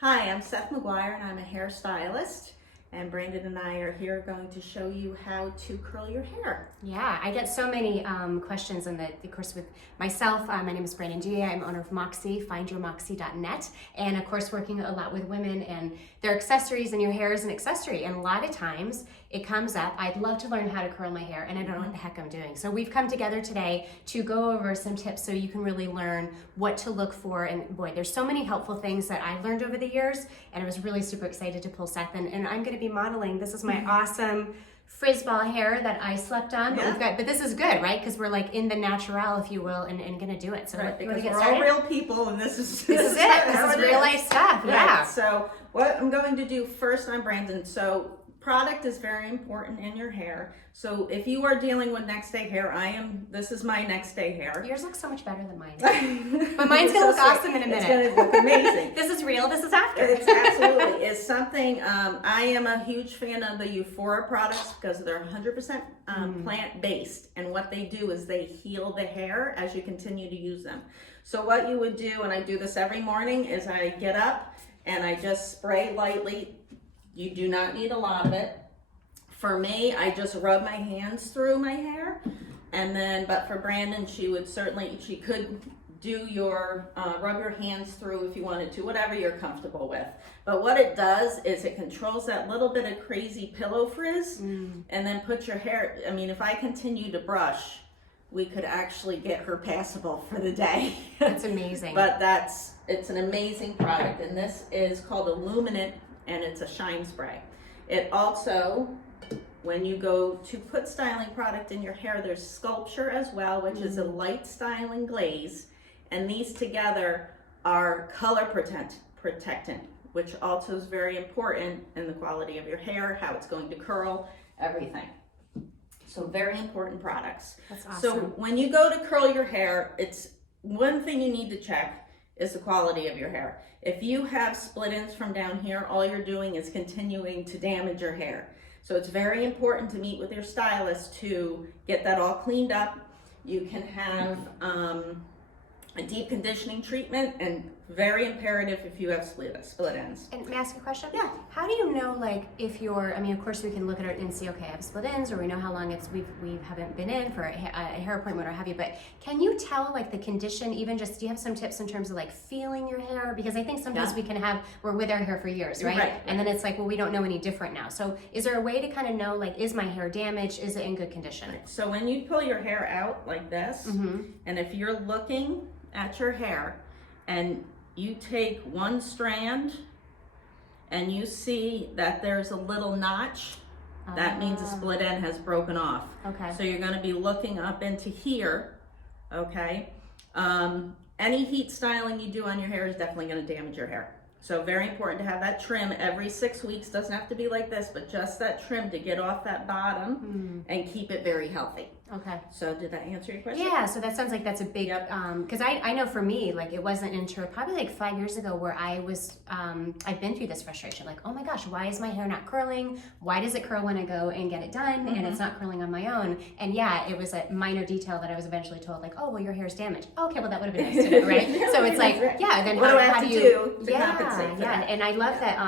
Hi, I'm Seth McGuire and I'm a hairstylist, and Brandon and I are here going to show you how to curl your hair. Yeah, I get so many questions in the course with myself. My name is Brandon G. I'm owner of Moxie, findyourmoxie.net, and of course working a lot with women and their accessories, and your hair is an accessory. And a lot of times it comes up, I'd love to learn how to curl my hair and I don't know what the heck I'm doing. So we've come together today to go over some tips so you can really learn what to look for. And boy, there's so many helpful things that I've learned over the years, and I was really super excited to pull Seth in, and I'm gonna be modeling. This is my awesome frizz ball hair that I slept on, but this is good, right? Because we're like in the natural, if you will, and gonna do it. So right, because we're all real people, and this is it. This is real life stuff. Right. Yeah. So what I'm going to do first on Brandon. So product is very important in your hair. So if you are dealing with next day hair, this is my next day hair. Yours looks so much better than mine. But mine's gonna look awesome in a minute. It's gonna look amazing. This is real, this is after. It's absolutely, it's something, I am a huge fan of the Euphoria products because they're 100% plant-based, and what they do is they heal the hair as you continue to use them. So what you would do, and I do this every morning, is I get up and I just spray lightly. You do not need a lot of it. For me, I just rub my hands through my hair, and then, but for Brandon, she could do your, rub your hands through if you wanted to, whatever you're comfortable with. But what it does is it controls that little bit of crazy pillow frizz, and then put your hair, I mean, if I continue to brush, we could actually get her passable for the day. That's amazing. But it's an amazing product, and this is called Illuminate, and it's a shine spray. It also, when you go to put styling product in your hair, there's Sculpture as well, which is a light styling glaze, and these together are color protectant, which also is very important in the quality of your hair, how it's going to curl, everything. So very important products. That's awesome. So when you go to curl your hair, it's one thing you need to check is the quality of your hair. If you have split ends from down here, all you're doing is continuing to damage your hair. So it's very important to meet with your stylist to get that all cleaned up. You can have a deep conditioning treatment, and very imperative if you have split ends. And may I ask a question? Yeah. How do you know, like, if you're, I mean, of course we can look at it and see, okay, I have split ends, or we know how long we haven't been in for a hair appointment or have you, but can you tell, like, the condition, even just, do you have some tips in terms of, like, feeling your hair? Because I think sometimes we're with our hair for years, right? And then it's like, well, we don't know any different now. So is there a way to kind of know, like, is my hair damaged? Is it in good condition? So when you pull your hair out like this, and if you're looking at your hair and you take one strand and you see that there's a little notch, that means a split end has broken off. Okay. So you're going to be looking up into here, okay? Any heat styling you do on your hair is definitely going to damage your hair. So very important to have that trim every 6 weeks. Doesn't have to be like this, but just that trim to get off that bottom and keep it very healthy. Okay. So did that answer your question? Yeah, so that sounds like that's a big, because I know for me, like, it wasn't until probably like 5 years ago where I was, I've been through this frustration, like, oh my gosh, why is my hair not curling? Why does it curl when I go and get it done and it's not curling on my own? And yeah, it was a minor detail that I was eventually told, like, oh, well, your hair's damaged. Okay, well, that would have been nice to know, right? So it's like, yeah, then how do you compensate for that? And I love that,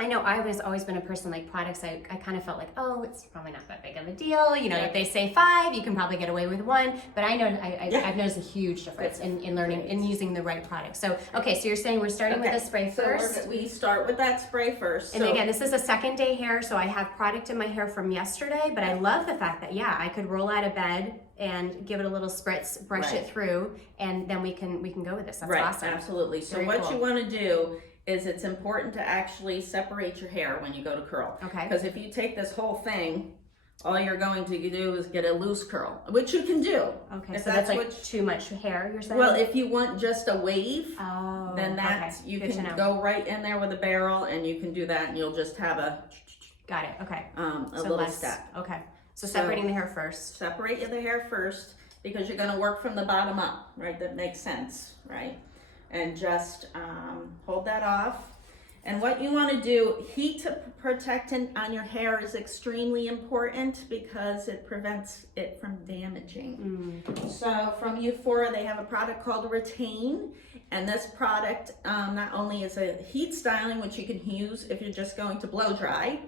I know I've always been a person, like, products, I kind of felt like, oh, it's probably not that big of a deal. You know, if they say 5, you can probably get away with 1. But I know I've noticed a huge difference in learning and using the right product. So, okay, so you're saying we're starting with the spray first. So we start with that spray first. And again, this is a second day hair, so I have product in my hair from yesterday, but I love the fact that, yeah, I could roll out of bed and give it a little spritz, brush it through, and then we can go with this. That's awesome. Absolutely. So what you want to do is it's important to actually separate your hair when you go to curl. Okay. Because if you take this whole thing, all you're going to do is get a loose curl, which you can do. Okay, so that's like too much hair, you're saying? Well, if you want just a wave, then you Good can go right in there with a barrel, and you can do that, and you'll just have a... Got it, okay. A little step. Okay, so separating the hair first. Separate the hair first, because you're going to work from the bottom up, right? That makes sense, right? And just hold that off. And what you want to do, heat protectant on your hair is extremely important because it prevents it from damaging. So from Euphoria, they have a product called Retain. And this product not only is a heat styling, which you can use if you're just going to blow dry.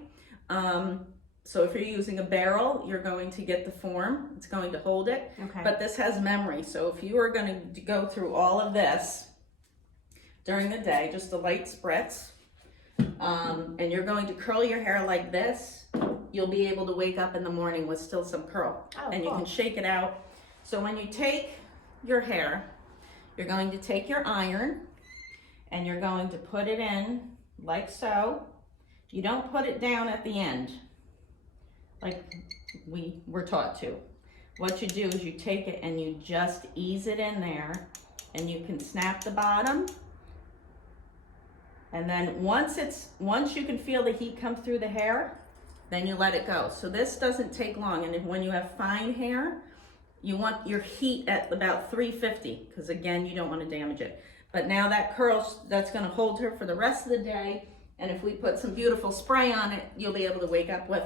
So if you're using a barrel, you're going to get the form. It's going to hold it. Okay. But this has memory. So if you are going to go through all of this during the day, just a light spritz, and you're going to curl your hair like this, you'll be able to wake up in the morning with still some curl. And you can shake it out. So when you take your hair, you're going to take your iron and you're going to put it in like so. You don't put it down at the end like we were taught to. What you do is you take it and you just ease it in there, and you can snap the bottom. And then once you can feel the heat come through the hair, then you let it go. So this doesn't take long. And when you have fine hair, you want your heat at about 350, because again, you don't want to damage it. But now that curl, that's going to hold her for the rest of the day. And if we put some beautiful spray on it, you'll be able to wake up with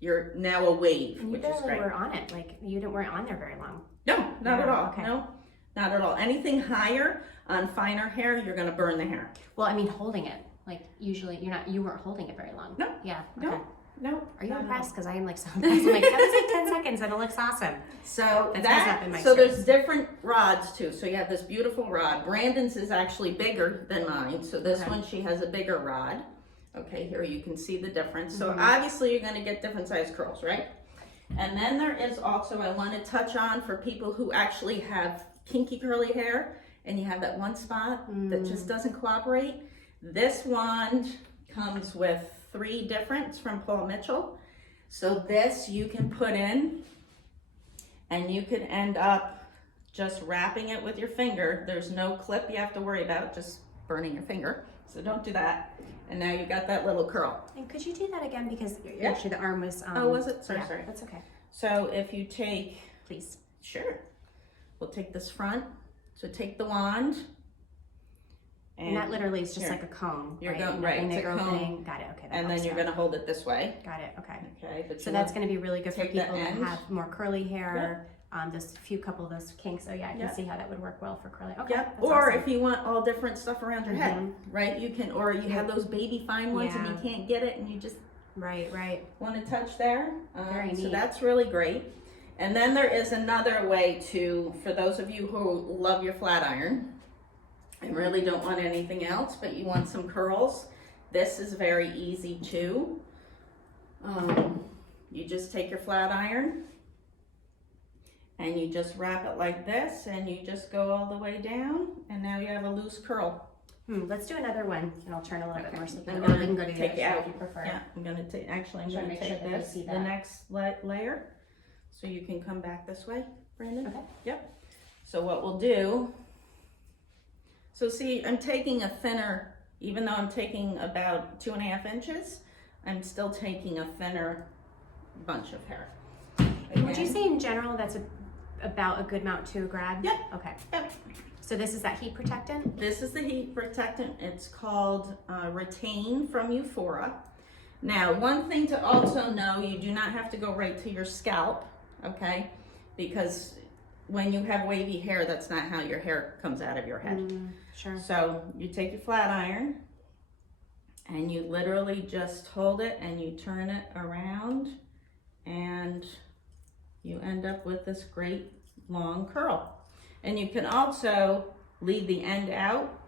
your now a wave, And you which is barely great. were on it. Like, you didn't wear it on there very long. No, not at all. Okay. No, not at all. Anything higher on finer hair, you're going to burn the hair. Well, I mean, holding it. Like, usually you weren't holding it very long. No. Yeah. No. Okay. No. Are you not at all. impressed? Because I am like so impressed. I'm like, that was like 10 seconds and it looks awesome. So That's up in my there's different rods too. So you have this beautiful rod. Brandon's is actually bigger than mine. So this Okay. one, she has a bigger rod. Okay, here you can see the difference. So Mhm. obviously you're going to get different size curls, right? And then there is also, I want to touch on for people who actually have kinky curly hair and you have that one spot that just doesn't cooperate. This wand comes with 3 differents from Paul Mitchell. So this you can put in and you could end up just wrapping it with your finger. There's no clip you have to worry about, just burning your finger. So don't do that. And now you got that little curl. And could you do that again? Because Yeah. actually the arm was... Oh, was it? Sorry, yeah, sorry. That's okay. So if you take, Please. sure, we'll take this front. So take the wand. And that literally is just here. like a comb, You're right? going- Nothing right, that it's a you're comb. opening. Got it. Okay. That And then helps you're out. going to hold it this way. Got it. Okay. Okay. But So you that's want- going to be really good for take the people that end. have more curly hair. Those couple of those kinks. So yeah, I can Yep. see how that would work well for curly. Okay. Yep. that's Or awesome. if you want all different stuff around your head, Mhm. right? You can, or you have those baby fine ones and you Yeah. can't get it and you just Right. want to touch there. Very So neat. that's really great. And then there is another way to, for those of you who love your flat iron and really don't want anything else, but you want some curls, this is very easy too. You just take your flat iron and you just wrap it like this and you just go all the way down and now you have a loose curl. Let's do another one, and I'll turn a little bit more so you I'm can, or we gonna can go to the take other it side out. if you prefer. Yeah, I'm gonna take, actually I'm Try to gonna make sure take that they this, see the that. next layer, so you can come back this way, Brandon. Okay. Yep. So what we'll do, so see, I'm taking a thinner, even though I'm taking about 2.5 inches, I'm still taking a thinner bunch of hair. Would you Again. say in general that's about a good amount to grab? Yep. Okay. Yep. So this is that heat protectant? This is the heat protectant. It's called Retain from Euphoria. Now, one thing to also know, you do not have to go right to your scalp, okay? Because when you have wavy hair, that's not how your hair comes out of your head. Sure. So you take your flat iron and you literally just hold it and you turn it around and you end up with this great long curl. And you can also leave the end out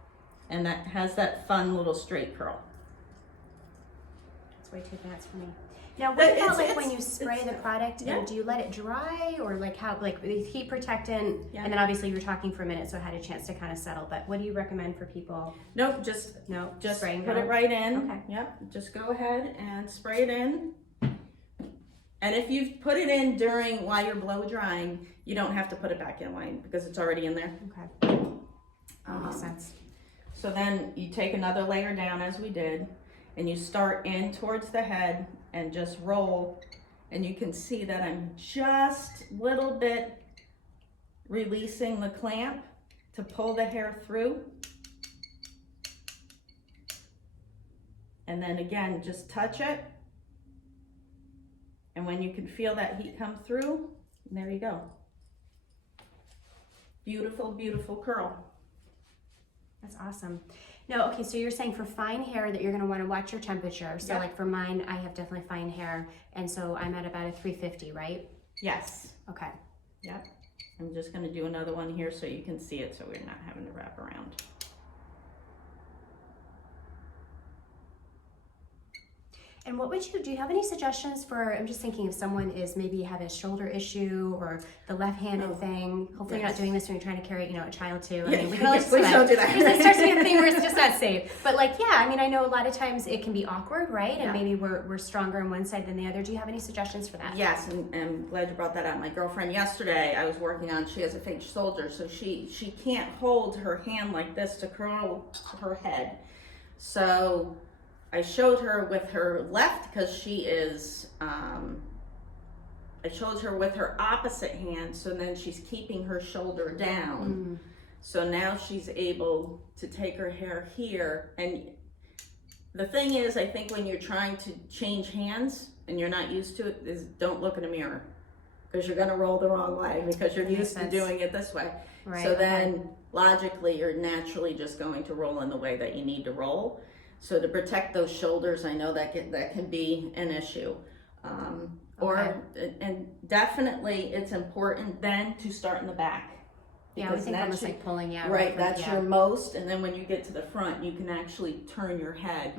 and that has that fun little straight curl. It's way too fast for me. Now, what But about it's- like when you spray it's- the product? yeah. Do you let it dry, or like how, like the heat protectant? Yeah. And then obviously you were talking for a minute, so I had a chance to kind of settle. But what do you recommend for people? Nope, just No, just spray and put go? it right in. Okay. Yep, just go ahead and spray it in. And if you put it in during while you're blow drying, you don't have to put it back in line because it's already in there. Okay. That makes sense. So then you take another layer down as we did, and you start in towards the head and just roll. And you can see that I'm just a little bit releasing the clamp to pull the hair through. And then again, just touch it. And when you can feel that heat come through, there you go. Beautiful, beautiful curl. That's awesome. No, okay, so you're saying for fine hair that you're going to want to watch your temperature. So Yep. like for mine, I have definitely fine hair, and so I'm at about a 350, right? Yes. Okay. Yep. I'm just going to do another one here so you can see it, so we're not having to wrap around. And what would do you have any suggestions for, I'm just thinking if someone is maybe have a shoulder issue or the left-handed thing. Hopefully you're not doing this when you're trying to carry, a child too. I mean, we can always please don't do that. Because it starts to be a thing where it's just not safe. But like, yeah, I mean, I know a lot of times it can be awkward, right? And maybe we're stronger on one side than the other. Do you have any suggestions for that? Yes, and I'm glad you brought that up. My girlfriend yesterday, I was working on, she has a fake shoulder, so she can't hold her hand like this to curl her head. So I showed her with her left because she is, I showed her with her opposite hand, so then she's keeping her shoulder down. So now she's able to take her hair here. And the thing is, I think when you're trying to change hands and you're not used to it, is don't look in a mirror because you're going to roll the wrong way because you're used to doing it this way. Right, so then logically, you're naturally just going to roll in the way that you need to roll. So to protect those shoulders, I know that can be an issue. And definitely it's important then to start in the back. Yeah, I would think almost like pulling out. Right, that's your most, and then when you get to the front, you can actually turn your head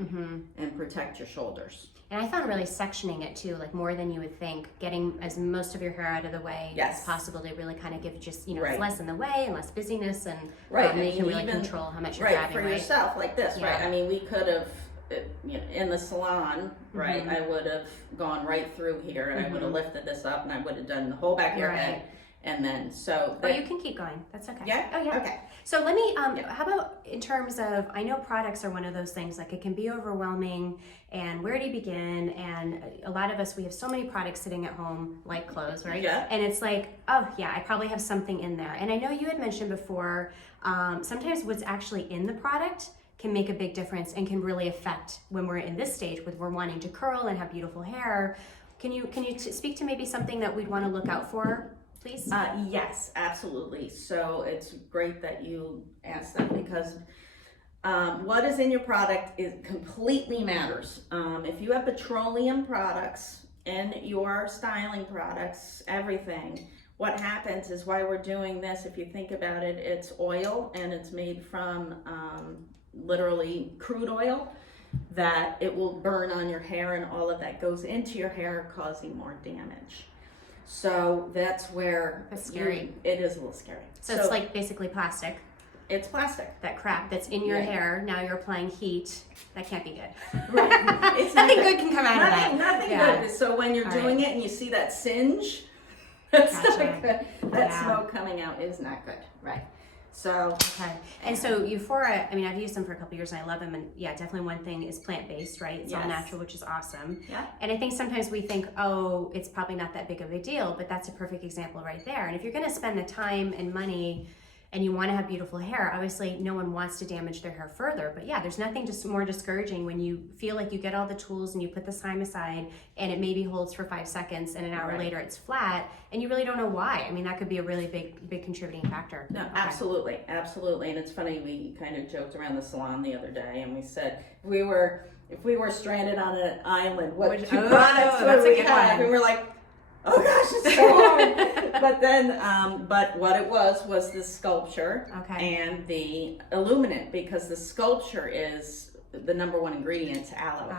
and protect your shoulders. And I found really sectioning it too, like more than you would think, getting as most of your hair out of the way as possible to really kind of give just, it's less in the way and less busyness, and you can really control how much you're grabbing, for yourself, like this, right? I mean, we could have, in the salon, right, I would have gone right through here and I would have lifted this up and I would have done the whole back of your head. And then, so. You can keep going. That's okay. Yeah? Oh, yeah. Okay. So let me, how about in terms of, I know products are one of those things, like it can be overwhelming, and where do you begin? And a lot of us, we have so many products sitting at home, like clothes, right? Yeah. And it's like, oh yeah, I probably have something in there. And I know you had mentioned before, sometimes what's actually in the product can make a big difference and can really affect when we're in this stage with we're wanting to curl and have beautiful hair. Can you speak to maybe something that we'd want to look out for, please? Yes, absolutely. So it's great that you asked that because what is in your product is completely matters. If you have petroleum products in your styling products, everything, what happens is why we're doing this, if you think about it, it's oil and it's made from literally crude oil, that it will burn on your hair and all of that goes into your hair causing more damage. So that's where that's scary. It is a little scary. So it's like basically plastic. It's plastic. That crap that's in your hair. Now you're applying heat. That can't be good. Right. It's nothing good can come out of that. Nothing good. So when you're doing it and you see that singe, that's not good. That smoke coming out is not good. Right. So okay. And so Euphoria, I mean, I've used them for a couple of years and I love them. And yeah, definitely one thing is plant-based, right? It's all natural, which is awesome. Yeah. And I think sometimes we think, oh, it's probably not that big of a deal, but that's a perfect example right there. And if you're going to spend the time and money and you want to have beautiful hair, obviously no one wants to damage their hair further. But yeah, there's nothing just more discouraging when you feel like you get all the tools and you put this time aside and it maybe holds for 5 seconds and an hour later it's flat and you really don't know why. I mean, that could be a really big contributing factor. No, absolutely. And it's funny, we kind of joked around the salon the other day and we said, if we were stranded on an island, what two products would we have? And we're like, oh gosh, it's so hard. But then, but what it was the sculpture and the illuminant, because the sculpture is the number one ingredient to aloe.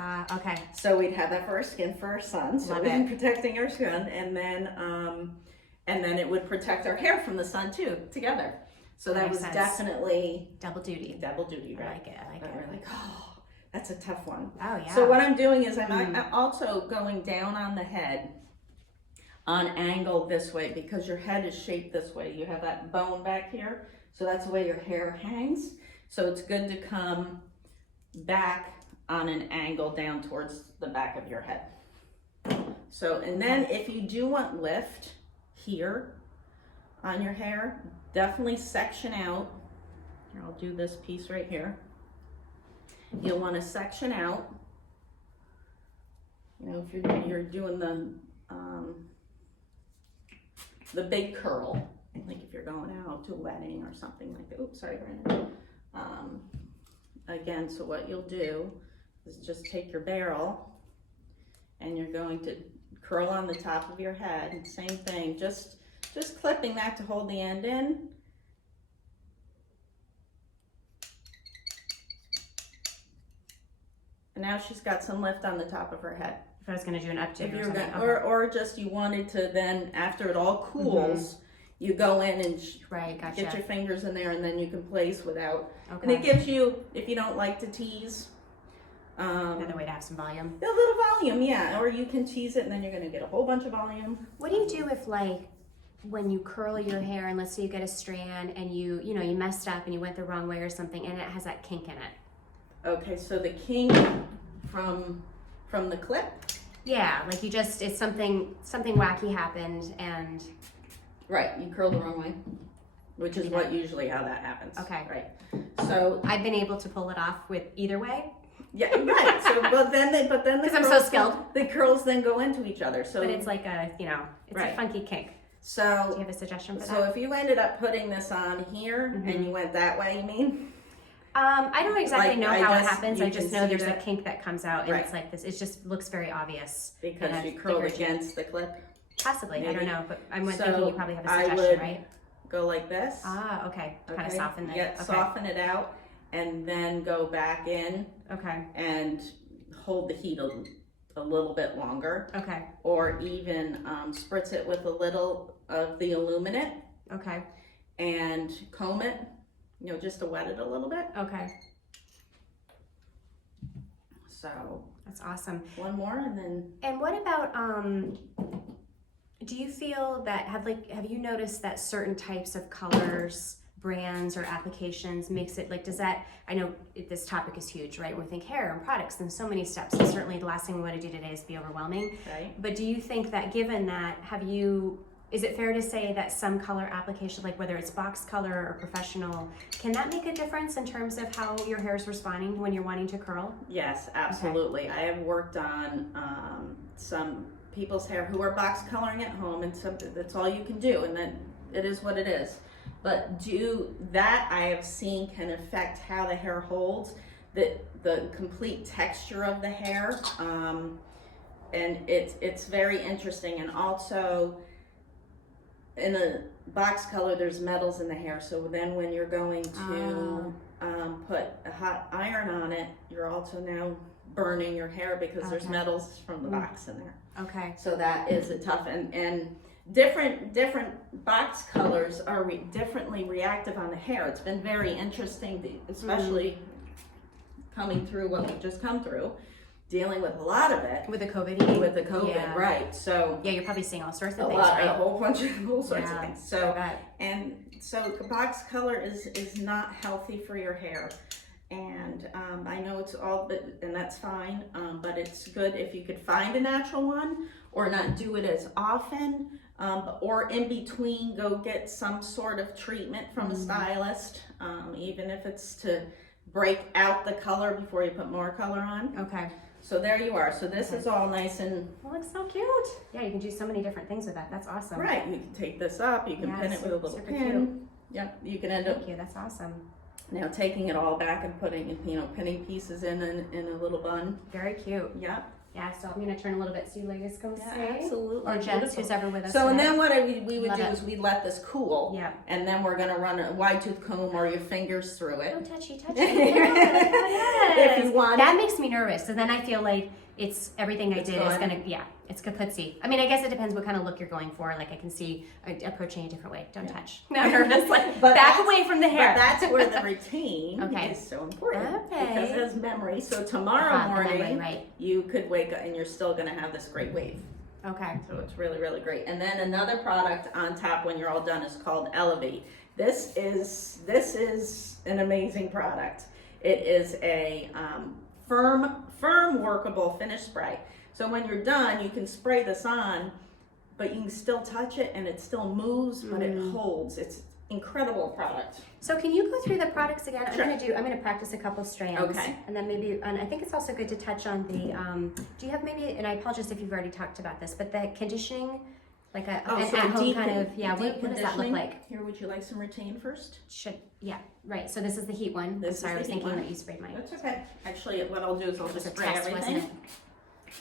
So we'd have that for our skin, for our sun, so we'd be protecting our skin, and then it would protect our hair from the sun too, together. So that was definitely double duty, right? I like it. We're like, oh, that's a tough one. Oh yeah. So what I'm doing is I'm also going down on the head on angle this way, because your head is shaped this way. You have that bone back here, so that's the way your hair hangs. So it's good to come back on an angle down towards the back of your head. So, and then if you do want lift here on your hair, definitely section out. Here, I'll do this piece right here. You'll want to section out Now, if you're doing the big curl, like if you're going out to a wedding or something like that. Oops, sorry, Brandon. Again, so what you'll do is just take your barrel and you're going to curl on the top of your head. Same thing, just clipping that to hold the end in. And now she's got some lift on the top of her head. If I was going to do an updo If or you're something. gonna, or just you wanted to then, after it all cools, you go in and Right, gotcha. get your fingers in there, and then you can place without. Okay. And it gives you, if you don't like to tease, Another way to have some volume. a little volume, yeah. Or you can tease it, and then you're gonna get a whole bunch of volume. What do you do if, like, when you curl your hair and let's say you get a strand and you messed up and you went the wrong way or something and it has that kink in it? Okay, so the kink from the clip. Yeah, like it's something wacky happened and. Right, you curl the wrong way, which is what usually how that happens. Okay. Right. So I've been able to pull it off with either way. yeah, right. So but then the Because I'm so skilled. The curls then go into each other. So But it's like it's Right. a funky kink. So Do you have a suggestion for so that? if you ended up putting this on here and you went that way, you mean? I don't exactly Like, know I how it just- happens. you I just can know see there's a that. kink that comes out and Right. it's like this. It just looks very obvious. Because And you I curled figured you- against the clip. Possibly, I Maybe. don't know, but I'm So thinking you probably have a I suggestion, would- right? Go like this. Ah, okay. Kind of Okay? soften it. Yeah, Okay. soften it out, and then go back in Okay. and hold the heat a little bit longer, Okay. or even spritz it with a little of the illuminate Okay. and comb it, just to wet it a little bit. Okay. So That's awesome. one more, and then And what about do you feel that have you noticed that certain types of colors, brands, or applications makes it like, does that, I know this topic is huge, right? When we think hair and products and so many steps, and certainly the last thing we want to do today is be overwhelming. right. But do you think that given that, is it fair to say that some color application, like whether it's box color or professional, can that make a difference in terms of how your hair is responding when you're wanting to curl? Yes, absolutely. I have worked on some people's hair who are box coloring at home, and that's all you can do, and then it is what it is. But that I have seen can affect how the hair holds, the complete texture of the hair, and it's very interesting. And also, in a box color, there's metals in the hair, so then when you're going to put a hot iron on it, you're also now burning your hair because there's Okay. metals from the box in there. Okay. So that is a tough, and different box colors are differently reactive on the hair. It's been very interesting, especially coming through what we've just come through, dealing with a lot of it. With the COVID? With the COVID, Yeah. right? So Yeah, you're probably seeing all sorts of a things, lot, right? a whole bunch of all sorts of Yeah, things. So I bet. and so box color is not healthy for your hair. And I know it's all, and that's fine, but it's good if you could find a natural one or not do it as often, or in between go get some sort of treatment from a stylist, even if it's to break out the color before you put more color on. Okay. So there you are. So this is all nice and Well, it's so cute. Yeah, you can do so many different things with that. That's awesome. right. You can take this up, you can pin it with a little super pin. cute. Yep, you can end up Thank you. That's awesome. now taking it all back and putting, pinning pieces in a little bun. Very cute. Yep. Yeah, so I'm going to turn a little bit so you ladies can Yeah, see. absolutely. Or gents, who's ever with us So and today. then what we would Love do it. is we'd let this cool. Yeah. And then we're gonna run a wide tooth comb or your fingers through Oh, it. touchy. Yes. If you want That it. makes me nervous. So then I feel like it's everything I It's did is gone. going to, it's kaputzi. I mean, I guess it depends what kind of look you're going for. Like I can see approaching a different way. Don't touch. No, I'm nervous. Like, But back that's- away from the hair. But that's where the routine Okay. is so important. Okay. Because it has memory. So tomorrow The morning memory, right. you could wake up and you're still gonna have this great wave. Okay. So it's really, really great. And then another product on top when you're all done is called Elevate. This is an amazing product. It is a firm workable finish spray. So when you're done, you can spray this on, but you can still touch it and it still moves, but it holds. It's incredible product. So can you go through the products again? Sure. I'm gonna practice a couple strands. Okay. And then maybe, and I think it's also good to touch on the, do you have maybe, and I apologize if you've already talked about this, but the conditioning, like an so the at-home deep kind of, yeah, deep what does that look conditioning. like? Here, would you like some retain first? Yeah, right, so this is the heat one. This is I'm sorry, I was the heat thinking one. that you sprayed mine. That's okay. Actually, what I'll do is I'll It was just a spray test, wasn't everything, it?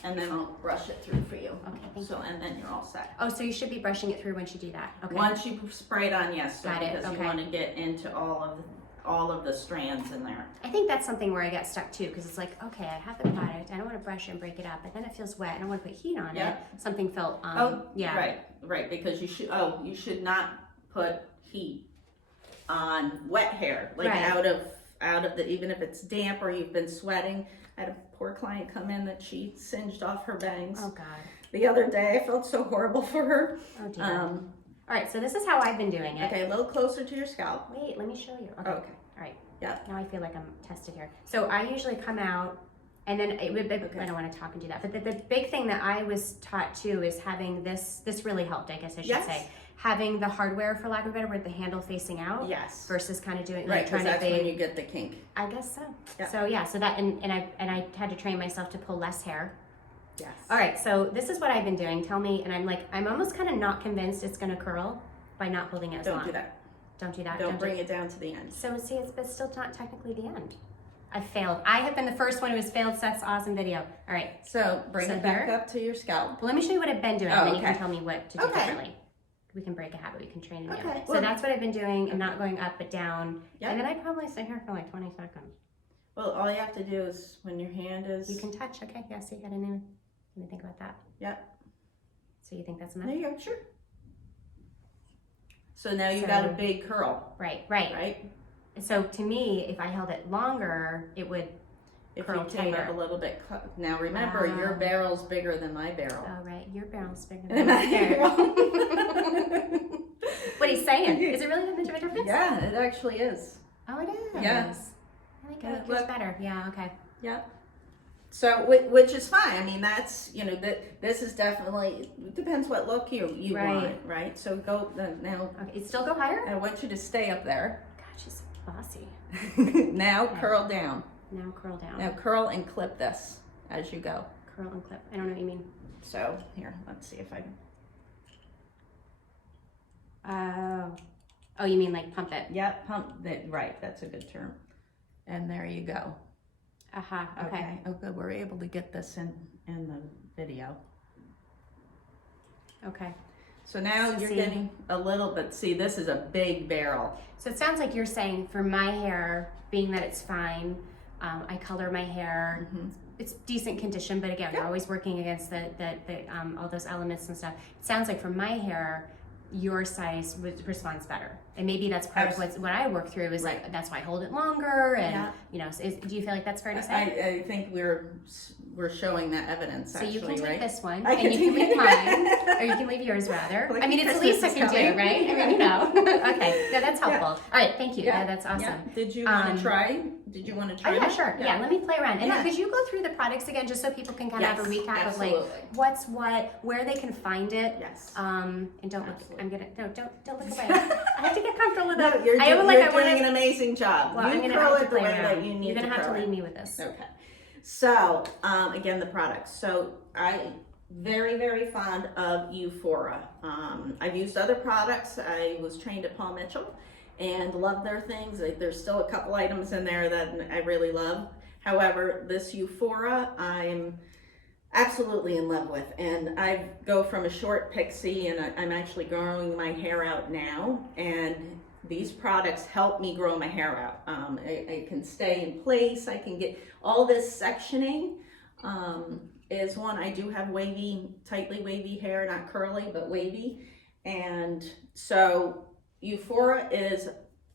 and then I'll brush it through for you. Okay, thank So, and then you're all set. Oh, so you should be brushing it through once you do that, okay. Once you spray it on, yes, Got it, because okay. you want to get into all of the strands in there. I think that's something where I get stuck too, because it's like, okay, I have the product, I don't want to brush it and break it up, but then it feels wet, I don't want to put heat on Yeah. it. Something felt, yeah. Right, because you should not put heat on wet hair, like Right. out of the, even if it's damp or you've been sweating. I had a poor client come in that she singed off her bangs. Oh God. The other day. I felt so horrible for her. Oh dear. All right, so this is how I've been doing it. Okay, a little closer to your scalp. Wait, let me show you. Okay. Okay. All right. Yeah. Now I feel like I'm tested here. So I usually come out, and then it would. Okay. I don't want to talk and do that. But the big thing that I was taught too is having this. This really helped, I guess I should Yes. say. Having the hardware, for lack of a better word, the handle facing out. Yes. Versus kind of doing Right, like because trying to that's when fade. you get the kink. I guess so. Yeah. So yeah. So that and I had to train myself to pull less hair. Yes. All right. So this is what I've been doing. Tell me, and I'm almost kind of not convinced it's going to curl by not holding it as long. Don't do that. Don't do that. Don't bring it down to the end. So see, it's still not technically the end. I failed. I have been the first one who has failed Seth's awesome video. All right. So bring So it back here? up to your scalp. Well, let me show you what I've been doing, Oh, and then you can okay. tell me what to do Okay. differently. We can break a habit. We can train a new. Okay. So Well- that's what I've been doing, and not going up but down. Yep. And then I'd probably sit here for like 20 seconds. Well, all you have to do is when your hand is. You can touch. Okay. Yeah. So you got to know. Let me think about that. Yep. So you think that's enough? There you go. Sure. So now you So- got a big curl, Right. right? So to me, if I held it longer, it would. If Curl you came up tighter. a little bit. Now remember, your Ah. barrel's bigger than my barrel. Oh right, your barrel's bigger Am than I mine. wrong? What he's saying? Is it really that much of a difference? Yeah, it actually is. Oh, it is. Yeah. I think Yeah, yours look. better. Yeah. Okay. Yeah. So, which is fine. I mean, that's, this is definitely, it depends what look you Right. want, right? So go, now, Okay. It still go higher? I want you to stay up there. God, she's bossy. Now curl down. Now curl down. Now curl and clip this as you go. Curl and clip. I don't know what you mean. So, here, let's see if I can. Oh. Oh, you mean like pump it? Yep, pump that, right, that's a good term. And there you go. Aha. Okay. Oh, good, we're able to get this in the video. Okay. So now you're See. getting a little bit, see, this is a big barrel. So it sounds like you're saying for my hair, being that it's fine, I color my hair. It's decent condition, but again, we're Yeah. always working against the all those elements and stuff. It sounds like for my hair, your size responds better, and maybe that's part of what I work through. Is like that's why I hold it longer, and do you feel like that's fair to say? I think we're showing that evidence. So actually, you can take right? this one, I and can you can take leave mine, or you can leave yours rather. Like I mean, it's the least I Christmas can is do, right? I mean, Okay, no, that's helpful. All right, thank you. Yeah. That's awesome. Yeah. Did you want to try? Did you want to try? Oh yeah, that? sure. Yeah, let me play around. And Yeah. could you go through the products again, just so people can kind of have a Yes, recap absolutely. of like what's what, where they can find it. Yes. And don't look. Absolutely. I'm gonna don't look away. I have to get comfortable with No, that. you're, I doing, like you're I wanna, doing an amazing job. Well, I'm you gonna curl have to it the play way around. that you need You're gonna to have curl to lead it. me with this. Okay. So, again, the products. So I very, very fond of Euphora. I've used other products. I was trained at Paul Mitchell and love their things. There's still a couple items in there that I really love. However, this Euphora, I'm absolutely in love with. And I go from a short pixie, and I'm actually growing my hair out now. And these products help me grow my hair out. I can stay in place. I can get all this sectioning. Is one. I do have tightly wavy hair, not curly, but wavy. And so Euphora is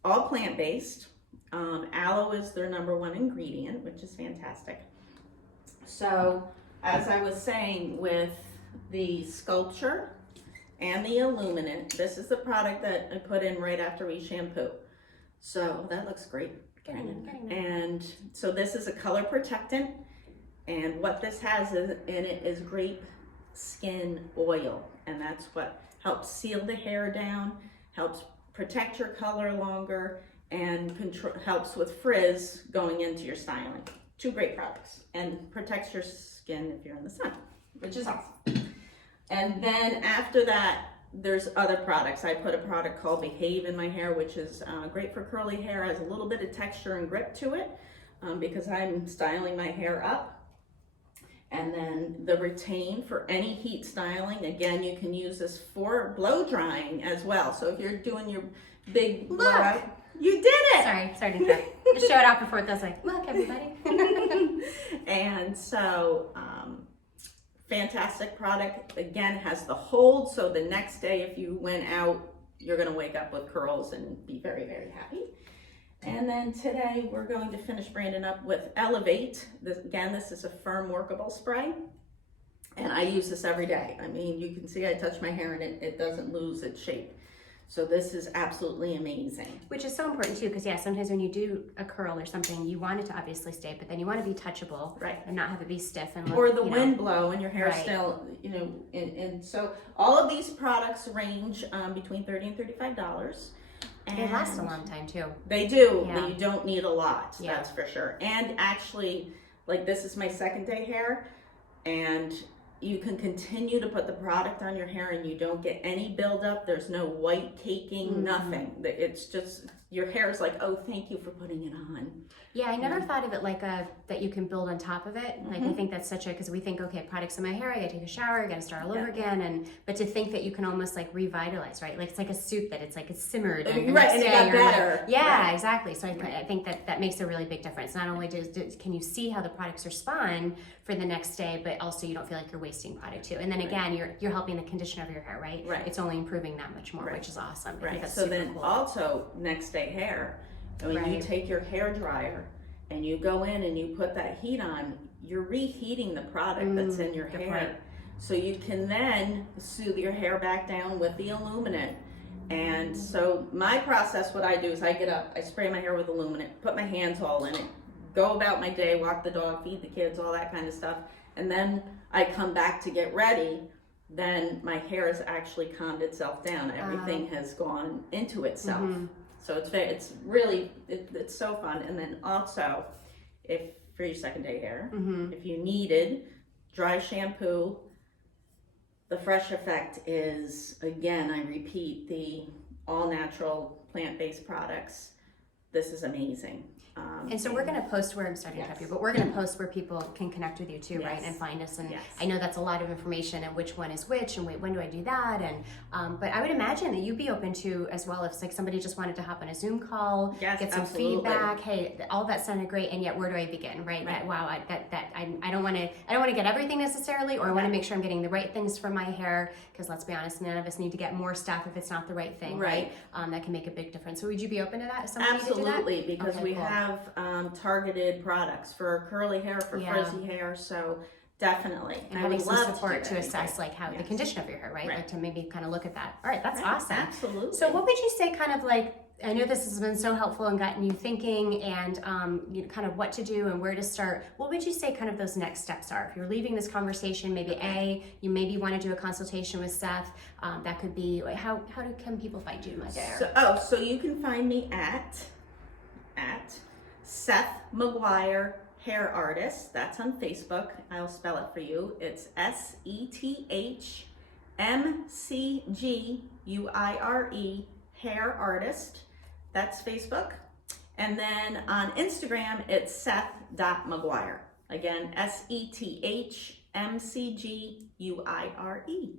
all plant-based. Aloe is their #1 ingredient, which is fantastic. So as I was saying, with the sculpture and the illuminant, this is the product that I put in right after we shampoo. So that looks great. Getting there. And so this is a color protectant, and what this has in it is grape skin oil, and that's what helps seal the hair down, helps protect your color longer, and helps with frizz going into your styling. 2 great products, and protects your skin if you're in the sun, which is awesome. And then after that, there's other products. I put a product called Behave in my hair, which is great for curly hair, has a little bit of texture and grip to it because I'm styling my hair up. And then the Retain for any heat styling. Again, you can use this for blow drying as well. So if you're doing your big blowout, you did it! Sorry to interrupt. Just show it off before it goes like, look, everybody. And so, fantastic product. Again, has the hold, so the next day if you went out, you're gonna wake up with curls and be very, very happy. And then today we're going to finish Brandon up with Elevate. This is a firm workable spray. And I use this every day. I mean, you can see I touch my hair and it doesn't lose its shape. So this is absolutely amazing. Which is so important too, because sometimes when you do a curl or something, you want it to obviously stay, but then you want to be touchable, right? And not have it be stiff and look, or the wind blow and your hair right. Still, and so all of these products range between $30 and $35. And they last a long time too. They do. Yeah. You don't need a lot, Yeah. that's for sure. And actually, like this is my second day hair, and you can continue to put the product on your hair and you don't get any buildup. There's no white caking, nothing. It's just, your hair is like, oh, thank you for putting it on. Yeah, I never thought of it like that you can build on top of it. Like I think that's such a, because we think, okay, products in my hair, I gotta take a shower, I gotta start all over again, but to think that you can almost like revitalize, right? Like it's like a soup that it's like it's simmered and the right, next and it day got you're better. Like, yeah, right. exactly. So I think that makes a really big difference. Not only can you see how the products respond for the next day, but also you don't feel like you're wasting product too. And then again, you're helping the condition of your hair, right? Right. It's only improving that much more, which is awesome. I think that's so super then cool. also next day hair, when you take your hair dryer and you go in and you put that heat on, you're reheating the product that's in your hair. Point. So you can then soothe your hair back down with the illuminant. And so my process, what I do is I get up, I spray my hair with illuminant, put my hands all in it, go about my day, walk the dog, feed the kids, all that kind of stuff. And then I come back to get ready. Then my hair has actually calmed itself down. Everything has gone into itself. So it's really so fun. And then also, if for your second day hair, if you needed dry shampoo, the Fresh Effect is, again, I repeat, the all natural plant-based products. This is amazing. And so we're going to post where I'm starting to help you, but we're going to post where people can connect with you too, right? And find us. And I know that's a lot of information and which one is which and wait, when do I do that? And but I would imagine that you'd be open to as well if like somebody just wanted to hop on a Zoom call, get some feedback. Hey, all that sounded great, and yet where do I begin? Right? That, wow, I don't want to get everything necessarily, or I want to make sure I'm getting the right things for my hair. Because let's be honest, none of us need to get more stuff if it's not the right thing, right? That can make a big difference. So would you be open to that? If somebody Absolutely, did that? because we have targeted products for curly hair, for frizzy hair, so definitely. And having some support to assess like how the condition of your hair, right? Like to maybe kind of look at that. All right, that's awesome. Absolutely. So what would you say kind of like, I know this has been so helpful and gotten you thinking and kind of what to do and where to start. What would you say kind of those next steps are? If you're leaving this conversation, maybe you maybe want to do a consultation with Seth. That could be, can people find you, my dear? So you can find me at Seth McGuire Hair Artist. That's on Facebook. I'll spell it for you. It's SETHMCGUIRE Hair Artist. That's Facebook. And then on Instagram, it's Seth.McGuire. Again, SETHMCGUIRE.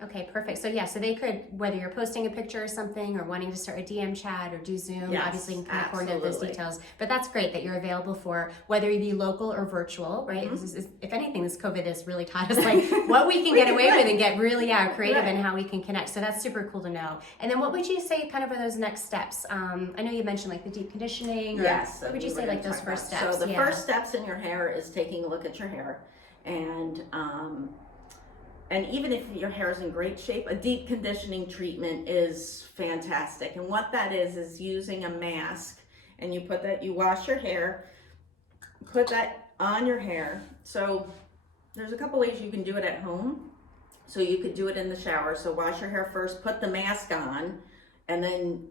Okay, perfect. So so they could, whether you're posting a picture or something or wanting to start a DM chat or do Zoom, obviously you can kind of coordinate those details. But that's great that you're available for whether you be local or virtual, right? If anything, this COVID has really taught us like what we can get away with and get really creative in how we can connect. So that's super cool to know. And then what would you say kind of are those next steps? I know you mentioned like the deep conditioning. Yes. What would you say like those first steps? So the first steps in your hair is taking a look at your hair, and even if your hair is in great shape, a deep conditioning treatment is fantastic. And what that is using a mask, and you wash your hair, put that on your hair. So there's a couple ways you can do it at home. So you could do it in the shower. So wash your hair first, put the mask on, and then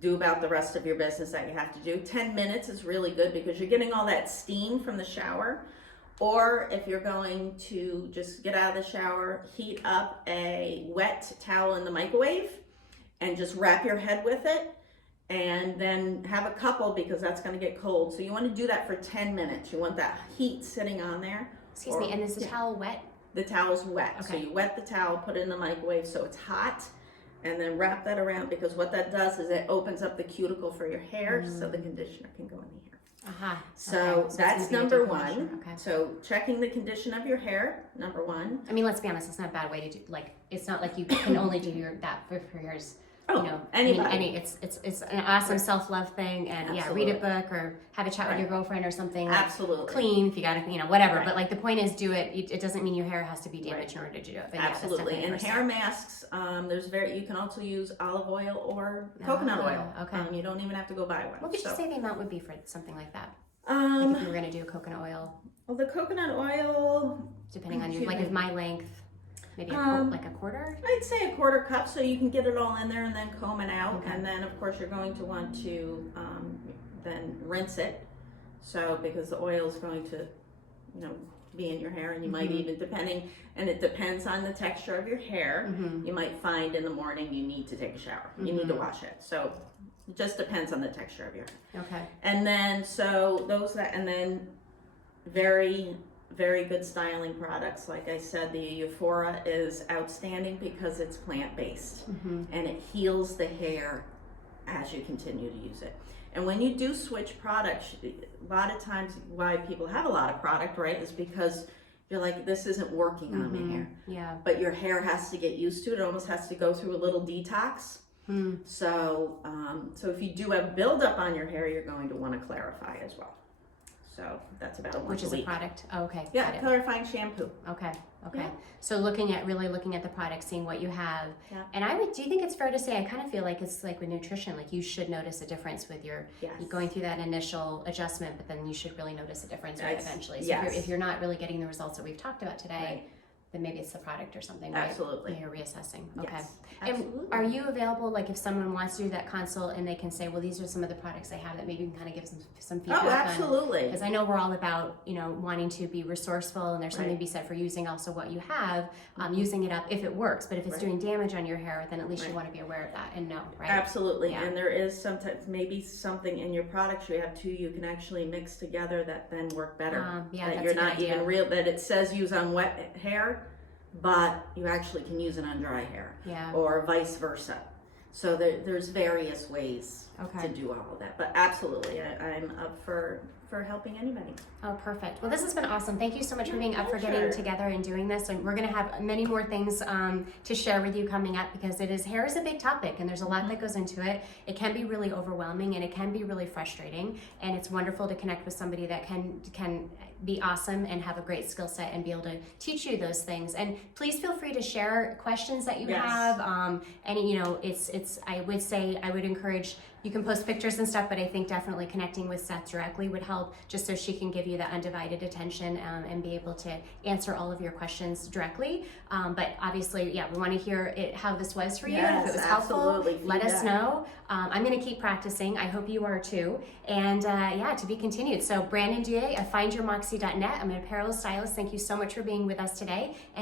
do about the rest of your business that you have to do. 10 minutes is really good because you're getting all that steam from the shower. Or if you're going to just get out of the shower, heat up a wet towel in the microwave and just wrap your head with it, and then have a couple because that's going to get cold. So you want to do that for 10 minutes. You want that heat sitting on there. Excuse me, and is the towel wet? The towel's wet. Okay. So you wet the towel, put it in the microwave so it's hot, and then wrap that around, because what that does is it opens up the cuticle for your hair so the conditioner can go in the hair. So Okay. So that's it's gonna number be a deep one. conditioner. Okay. So checking the condition of your hair, number one. I mean, let's be honest, it's not a bad way to do, like, it's not like you can only do that for yours. Oh, You know, anybody. I mean, it's an awesome self-love thing, and yeah, read a Absolutely. book or have a chat with your girlfriend or something. Like, Absolutely. clean if you gotta, whatever. Right. But like the point is, do it. It doesn't mean your hair has to be damaged in order to do it. But yeah, that's Absolutely. definitely a And first hair step. masks, you can also use olive oil or coconut oil. Okay. You don't even have to go buy one. What would you So, say the amount would be for something like that? Like if you were Um, gonna do coconut oil, well, the coconut oil, depending on your, Excuse like, me. if my length, maybe like a quarter. I'd say a quarter cup, so you can get it all in there and then comb it out. Okay. And then, of course, you're going to want to then rinse it. So, because the oil is going to, be in your hair, and you might even, and it depends on the texture of your hair. You might find in the morning you need to take a shower. You need to wash it. So, it just depends on the texture of your hair. Okay. And then, and then very, very good styling products. Like I said, the Euphoria is outstanding because it's plant-based and it heals the hair as you continue to use it. And when you do switch products, a lot of times why people have a lot of product, right, is because you're like, this isn't working on my hair. Yeah. But your hair has to get used to it. It almost has to go through a little detox. So, if you do have buildup on your hair, you're going to want to clarify as well. So that's about a once Which a is a week. product. Oh, okay. Yeah, Got it. clarifying shampoo. Okay. Okay. Yeah. So really looking at the product, seeing what you have. Yeah. And do you think it's fair to say, I kind of feel like it's like with nutrition, like you should notice a difference with your Yes. going through that initial adjustment, but then you should really notice a difference, right, Yes. eventually. So Yes. if you're not really getting the results that we've talked about today, Right. then maybe it's the product or something, right? Absolutely. You're reassessing. Okay. Yes, And absolutely. are you available, like if someone wants to do that consult and they can say, well, these are some of the products I have that maybe you can kind of give some feedback Oh, absolutely. Because I know we're all about, wanting to be resourceful, and there's something Right. to be said for using also what you have, using it up if it works. But if it's Right. doing damage on your hair, then at least you Right. want to be aware of that and know, right? Absolutely. Yeah. And there is sometimes maybe something in your products you have too you can actually mix together that then work better. Yeah, that that's you're a good not idea. even real that it says use on wet hair, but you actually can use it on dry hair. Yeah. Or vice versa. So there's various ways Okay. to do all of that. But absolutely, I'm up for helping anybody. Oh, perfect. Well, this has been awesome. Thank you so much for being up for getting pleasure. together and doing this. And we're going to have many more things to share with you coming up, because hair is a big topic and there's a lot that goes into it. It can be really overwhelming and it can be really frustrating. And it's wonderful to connect with somebody that can be awesome and have a great skill set and be able to teach you those things. And please feel free to share questions that you Yes. have. I would encourage, you can post pictures and stuff, but I think definitely connecting with Seth directly would help, just so she can give you that undivided attention and be able to answer all of your questions directly. But obviously, yeah, we want to hear how this was for you. And if Yes, it was helpful, absolutely. let us Feedback. know. I'm going to keep practicing. I hope you are too. And to be continued. So Brandon Duet of FindYourMoxie.net. I'm an apparel stylist. Thank you so much for being with us today.